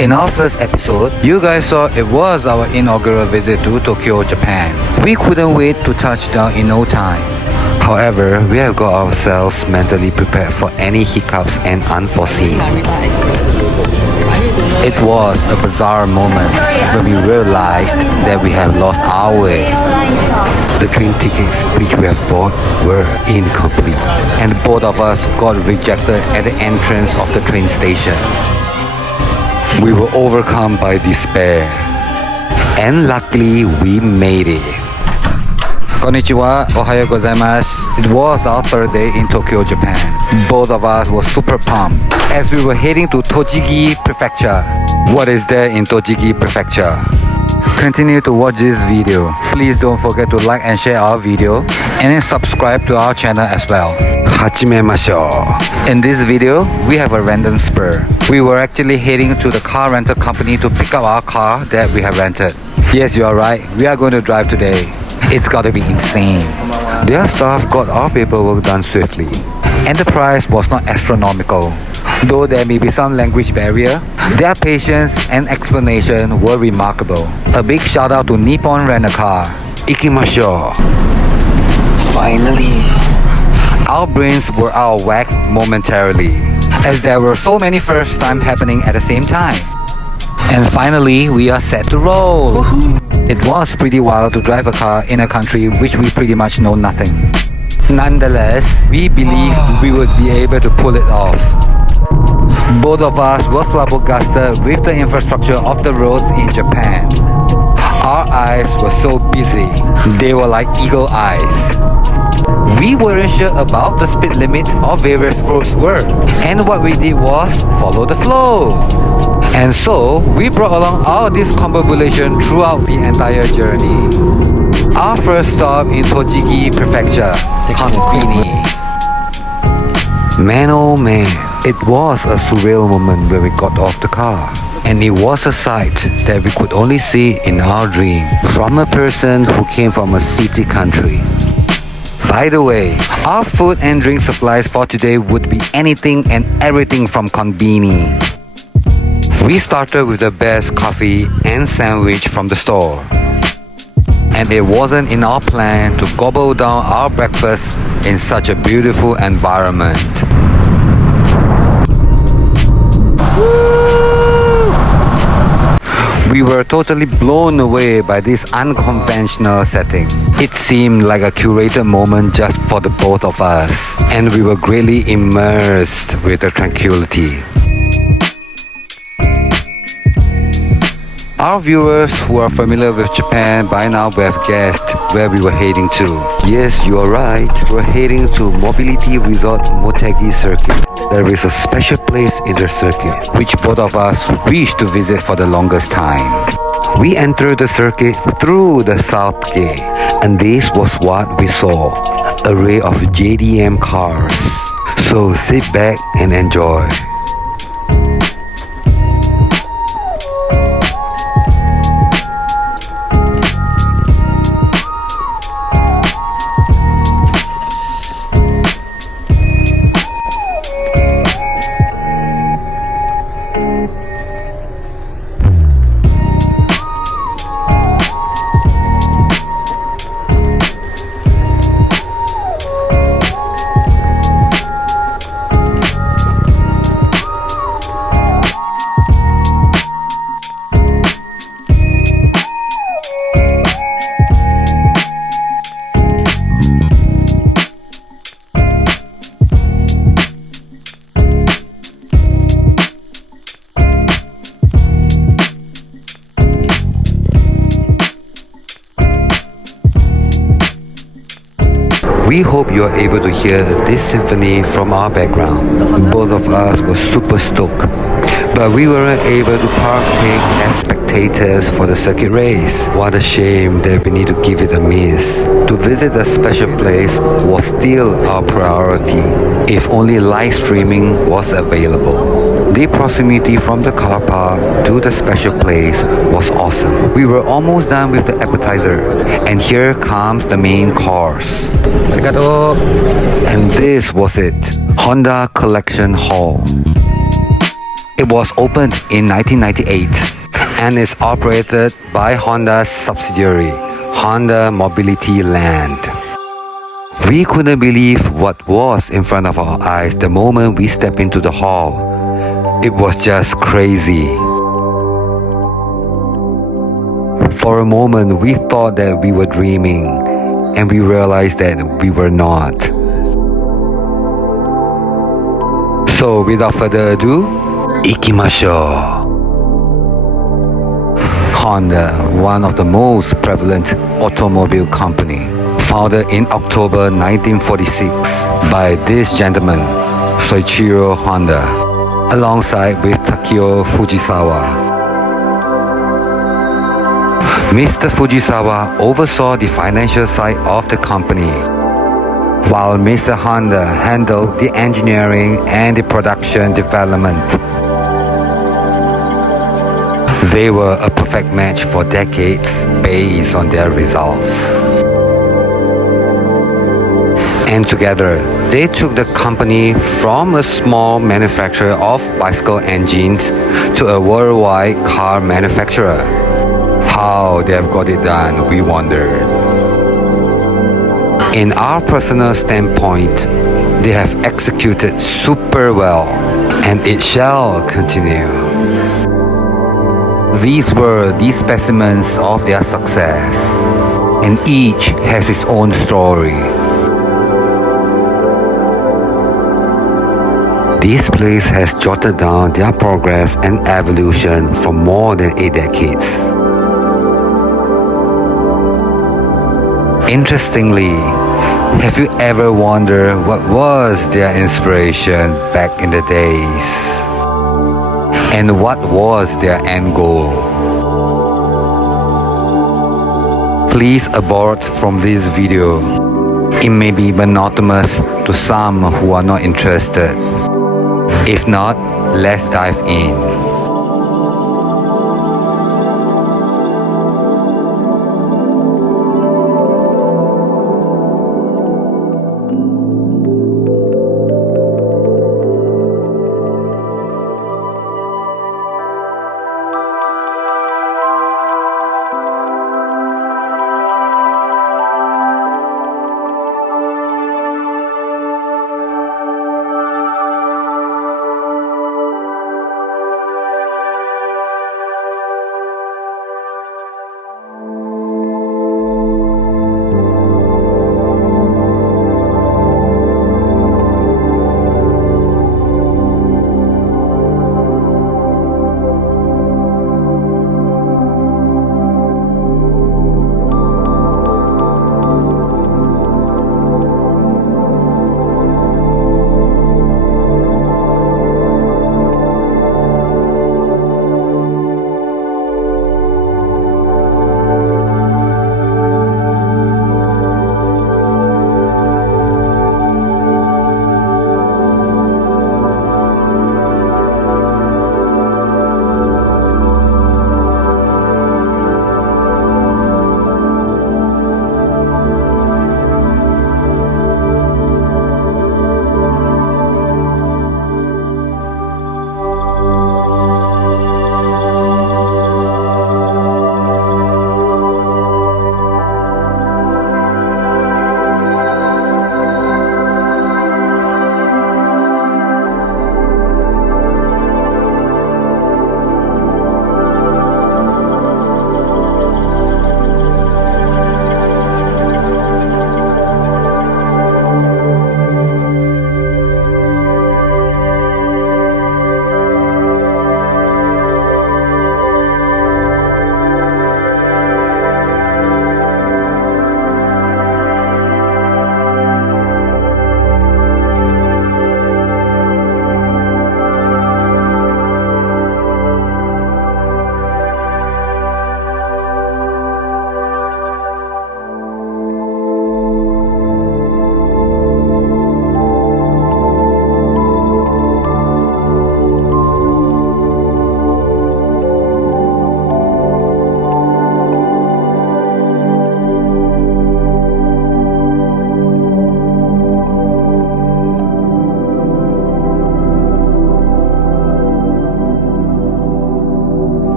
In our first episode, you guys saw it was our inaugural visit to Tokyo, Japan. We couldn't wait to touch down in no time. However, we have got ourselves mentally prepared for any hiccups and unforeseen. It was a bizarre moment when we realized that we have lost our way. The train tickets which we have bought were incomplete, and both of us got rejected at the entrance of the train station. We were overcome by despair, and luckily we made it. Konnichiwa, ohayo gozaimasu. It was our third day in Tokyo, Japan. Both of us were super pumped as we were heading to Tochigi prefecture. What is there in Tochigi prefecture? Continue to watch this video. Please don't forget to like and share our video and then subscribe to our channel as well. In this video, we have a random spur. We were actually heading to the car rental company to pick up our car that we have rented. Yes, you are right. We are going to drive today. It's gotta be insane. Their staff got our paperwork done swiftly, and the price was not astronomical. Though there may be some language barrier, their patience and explanation were remarkable. A big shout out to Nippon Rent-A-Car. Ikimashou. Finally, our brains were out of whack momentarily, as there were so many first times happening at the same time. And finally, we are set to roll. Woohoo. It was pretty wild to drive a car in a country which we pretty much know nothing. Nonetheless, we believe we would be able to pull it off. Both of us were flabbergasted with the infrastructure of the roads in Japan. Our eyes were so busy, they were like eagle eyes. We weren't sure about the speed limits of various roads were, and what we did was follow the flow. And so, we brought along all discombobulation throughout the entire journey. Our first stop in Tochigi prefecture, Konbini. Man oh man, it was a surreal moment when we got off the car. And it was a sight that we could only see in our dream from a person who came from a city country. By the way, our food and drink supplies for today would be anything and everything from Konbini. We started with the best coffee and sandwich from the store. And it wasn't in our plan to gobble down our breakfast in such a beautiful environment. We were totally blown away by this unconventional setting. It seemed like a curated moment just for the both of us, and we were greatly immersed with the tranquility. Our viewers who are familiar with Japan by now will have guessed where we were heading to. Yes, you are right. We're heading to Mobility Resort Motegi Circuit. There is a special place in the circuit which both of us wish to visit for the longest time. We entered the circuit through the south gate, and this was what we saw. An array of JDM cars. So sit back and enjoy. We hope you are able to hear this symphony from our background. Both of us were super stoked, but we weren't able to partake as spectators for the circuit race. What a shame that we need to give it a miss. To visit a special place was still our priority, if only live streaming was available. The proximity from the car park to the special place was awesome. We were almost done with the appetizer, and here comes the main course. Arigato. And this was it, Honda Collection Hall. It was opened in 1998 and is operated by Honda's subsidiary, Honda Mobility Land. We couldn't believe what was in front of our eyes the moment we stepped into the hall. It was just crazy. For a moment, we thought that we were dreaming, and we realized that we were not. So, without further ado, ikimashou. Honda, one of the most prevalent automobile company, founded in October 1946 by this gentleman, Soichiro Honda, alongside with Takeo Fujisawa. Mr. Fujisawa oversaw the financial side of the company, while Mr. Honda handled the engineering and the production development. They were a perfect match for decades based on their results. And together, they took the company from a small manufacturer of bicycle engines to a worldwide car manufacturer. How they have got it done, we wonder. In our personal standpoint, they have executed super well, and it shall continue. These were the specimens of their success, and each has its own story. This place has jotted down their progress and evolution for more than 8 decades. Interestingly, have you ever wondered what was their inspiration back in the days? And what was their end goal? Please abort from this video. It may be monotonous to some who are not interested. If not, let's dive in.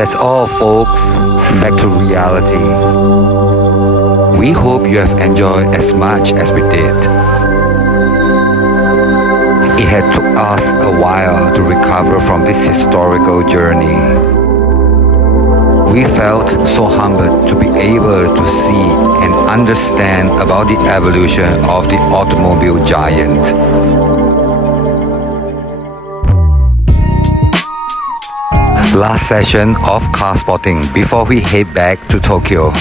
That's all, folks. Back to reality. We hope you have enjoyed as much as we did. It had took us a while to recover from this historical journey. We felt so humbled to be able to see and understand about the evolution of the automobile giant. Last session of car spotting before we head back to Tokyo.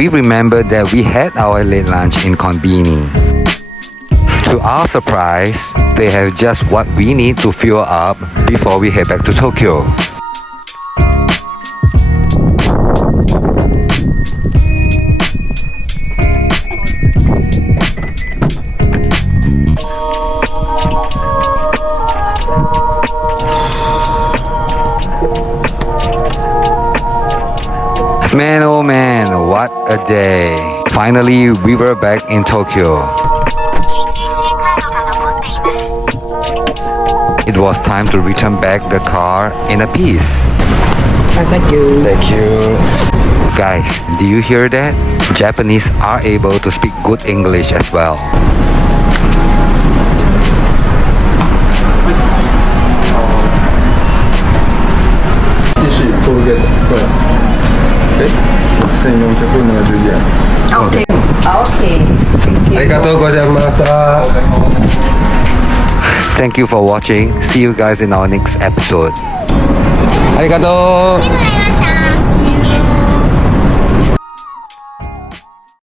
We remembered that we had our late lunch in Konbini. To our surprise, they have just what we need to fuel up before we head back to Tokyo. Man, oh man, what a day. Finally, we were back in Tokyo. It was time to return back the car in a piece. Thank you. Thank you. Guys, do you hear that? Japanese are able to speak good English as well. Okay. Okay. Thank you for watching. See you guys in our next episode. Arigato.